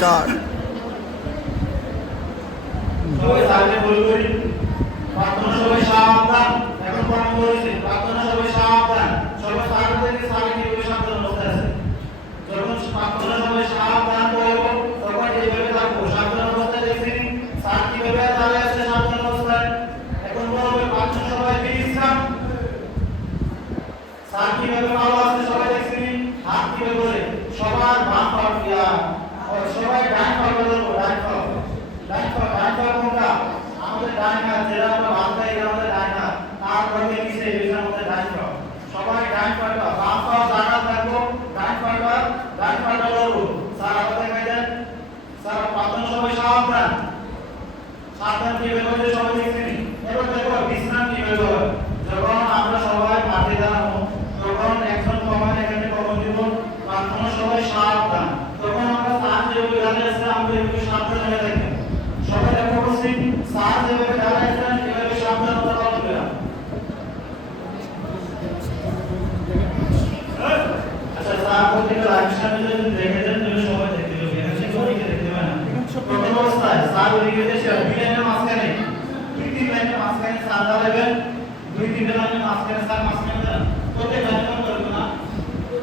Start. সবাই সামনে বল করি প্রার্থনা সবাই সাবধান এখন প্রণাম করেছে প্রার্থনা সবাই সাবধান সবাই সামনে থেকে সামনে কিভাবে সাবধান অবস্থায় আছে যখন প্রার্থনা সবাই সাবধান করব তখন এইভাবে থাকবো সাবধান অবস্থায় দেখছি স্যার কিভাবে দাঁড়িয়ে আছে সাবধান অবস্থায় এখন বলবে প্রার্থনা সবাই বিশ্রাম স্যার কিভাবে ভালো আছে সবাই দেখছি হাত কিভাবে করে সবার বাম পা দিয়া সবাই ডান পা বলবো ডান পা কোনটা আমাদের ডান হাত যেটা আমরা বামটা এটা আমাদের ডান হাত তারপরে নিচে এটা আমাদের ডান পা সবাই ডান পাটা বাম পা জায়গা থাকবো ডান পাটা বলবো স্যার আমাদের গাইডেন স্যার প্রার্থনা সবাই সাবধান কিভাবে করে সবাই দেখছেন এবার দেখো বিশ্রাম কিভাবে হয় যখন আমরা সবাই মাঠে দাঁড়াবো তখন একজন কমান এখানে কমান দিব প্রার্থনা সবাই সাবধান তখন আমরা স্যার যেভাবে দাঁড়িয়ে আছে আমরা একটু সাবধান হয়ে থাকি সবাই দেখো বলছি স্যার যেভাবে দাঁড়িয়ে আছেন এভাবে সাবধানতা পালন করা আচ্ছা স্যার প্রত্যেকটা লাইভ সামনে যদি দেখে দেন তাহলে সবাই দেখতে পাবে এখানে কোনকে দেখতে পাবে না প্রথম অবস্থায় স্যার ওদিকে এসে দুই লাইনের মাঝখানে দুই তিন লাইনের মাঝখানে স্যার দাঁড়াবেন দুই তিন লাইনের মাঝখানে স্যার মাঝখানে দাঁড়ান প্রত্যেক লাইনে কোন করবে না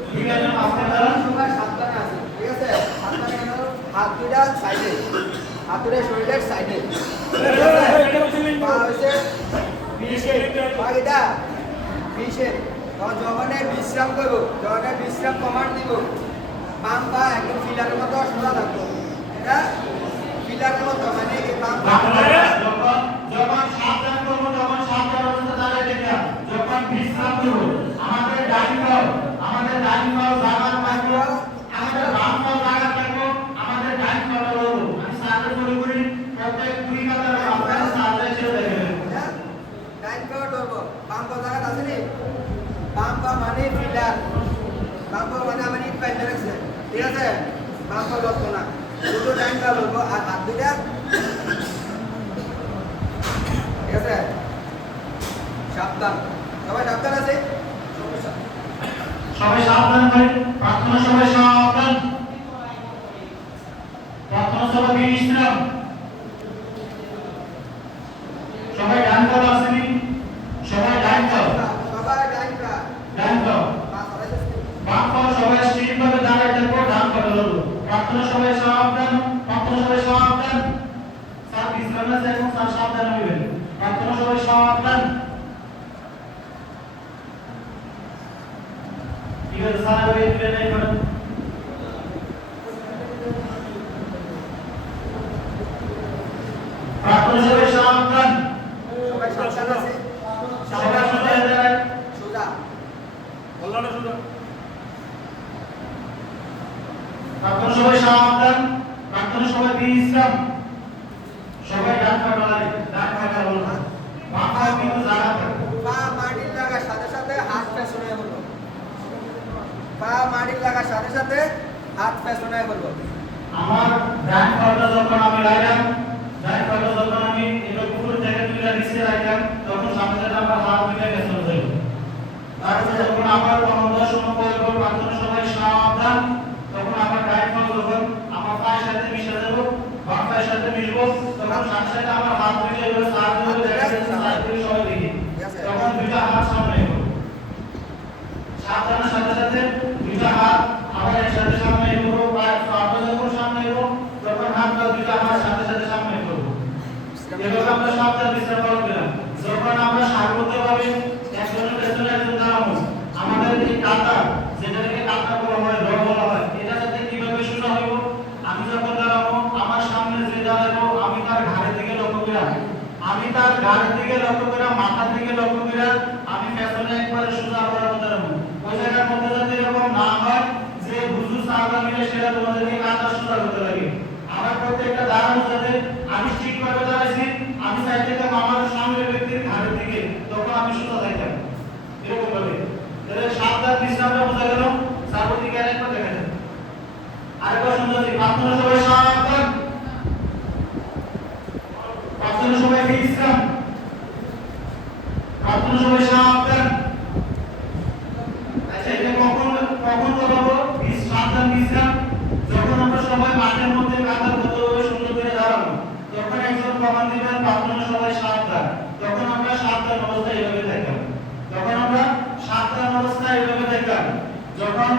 দুই লাইনের মাঝখানে দাঁড়ান সবাই সাবধানে আছে ঠিক আছে সাবধানে কেন হাত দুইটা সাইডে হাত দুইটা শরীরের সাইডে পা হইছে বিশে পা এটা বিশে যখন বিশ্রাম করব যখন বিশ্রাম কমান্ড দিব বাম পা একদম ফিলারের মতো সোজা থাকবো এটা ফিলারের মতো মানে এই বাম পা যখন সাবধান করব তখন সাবধান অবস্থা দাঁড়িয়ে থেকে যখন বিশ্রাম করব আমাদের ডান পাও জায়গা থাকবো আমাদের বাম পাও জায়গা থাকবো আমাদের ডান পাও লড়বো আমি সাথে বলি করি প্রত্যেক দুই কাতার আপনারা সাথে এসে দেখবেন ডান পা ধরবো বাম পা জায়গা আছে নি বাম পা মানে ফিলার বাম পা মানে আমার ইট পাইতে রাখছে ঠিক আছে বাম পা ধরবো না দুটো ডান পা ধরবো আর হাত দুইটা ঠিক আছে সাবধান সবাই সাবধান আছে সবাই সাবধান হয় প্রার্থনা সবাই সাবধান প্রার্থনা সবাই বিশ্রাম সবাই ডান পা আসেনি সবাই ডান পা সবাই ডান পা ডান পা বাম পা সবাই স্থিরভাবে দাঁড়িয়ে থাকবো ডান পা ধরবো প্রার্থনা সবাই সাবধান স্যার বিশ্রাম আছে এখন স্যার সাবধান হইবেন প্রার্থনা সবাই সাবধান ঠিক আছে স্যার ওই দিলে নাই করেন প্রার্থনা সবাই সাবধান সবাই সাবধান আছে সবাই সোজা হয়ে দাঁড়ায় সোজা বললাম শুধু প্রার্থনা সবাই সাবধান প্রার্থনা সবাই বিশ্রাম সবাই ডান পা বলবো বাম পা কিন্তু জায়গা থাকবে পা মাটির লাগার সাথে সাথে হাত পেছনে বলবো পা মাটির লাগার সাথে সাথে হাত পেছনে বলবো আমার ডান পাটা যখন আমি লাগাম ডান পাটা যখন আমি এটা পুরো জায়গা তুলে নিচে রাখলাম তখন সামনে সাথে আমার হাত মিলে পেছনে যাবে তারপর যখন আবার অনুদান সময় করব প্রার্থনা সবাই সাবধান তখন আমার ডান পা যখন আমার পায়ের সাথে মিশে যাব বাম পায়ের সাথে মিশবো তখন সাথে সাথে আমার হাত মিলে এবার সাত ধরে দেখা যাচ্ছে সাত ধরে সবাই দেখি তখন দুইটা হাত সামনে নেব সাবধানের সাথে সাথে দুইটা হাত আবার একসাথে সামনে এগোবো পাটা যখন সামনে এগোবো তখন হাতটা দুইটা হাত সাথে সাথে সামনে এগোবো এভাবে আমরা সাবধান বিশ্রাম পালন করলাম যখন আমরা সার্বত্রিকভাবে একজনের পেছনে একজন দাঁড়াবো আমাদের এই কাতা যেটাকে কাতা বলা হয় রড বলা হয় এটা যাতে কিভাবে শোনা হইব আমি যখন দাঁড়াবো আমার সামনে যে দাঁড়াবো আমি তার ঘাড়ের দিকে লক্ষ্য করে মাথার দিকে লক্ষ্য করে আমি পেছনে একবারে সোজা বরাবর দাঁড়াবো ওই জায়গার মধ্যে যাতে এরকম না হয় যে হুজুর সাহাবা মিলে সেটা তোমাদেরকে কাতা সোজা করতে লাগে আমার প্রত্যেকটা দাঁড়ানো যাতে আমি ঠিকভাবে দাঁড়াইছি আমি চাইতে আমার সামনের ব্যক্তির ঘাড়ের দিকে তখন আমি সোজা থাকতাম এরকম ভাবে তাহলে সাবধান বিশ্রামটা বোঝা গেল সার্বদিকে আরেকবার দেখা যাবে আরেকবার শুনতে প্রার্থনা সবাই সাবধান প্রার্থনা সবাই বিশ্রাম প্রার্থনা সবাই সাবধান আচ্ছা এটা কখন বলবো সাবধান বিশ্রাম যখন আমরা সবাই মাঠের মধ্যে বাথরুমে সবাই সাবধান, তখন আমরা সাবধান অবস্থায় এইভাবে থাকতাম। তখন আমরা সাবধান অবস্থায় এইভাবে থাকতাম। যখন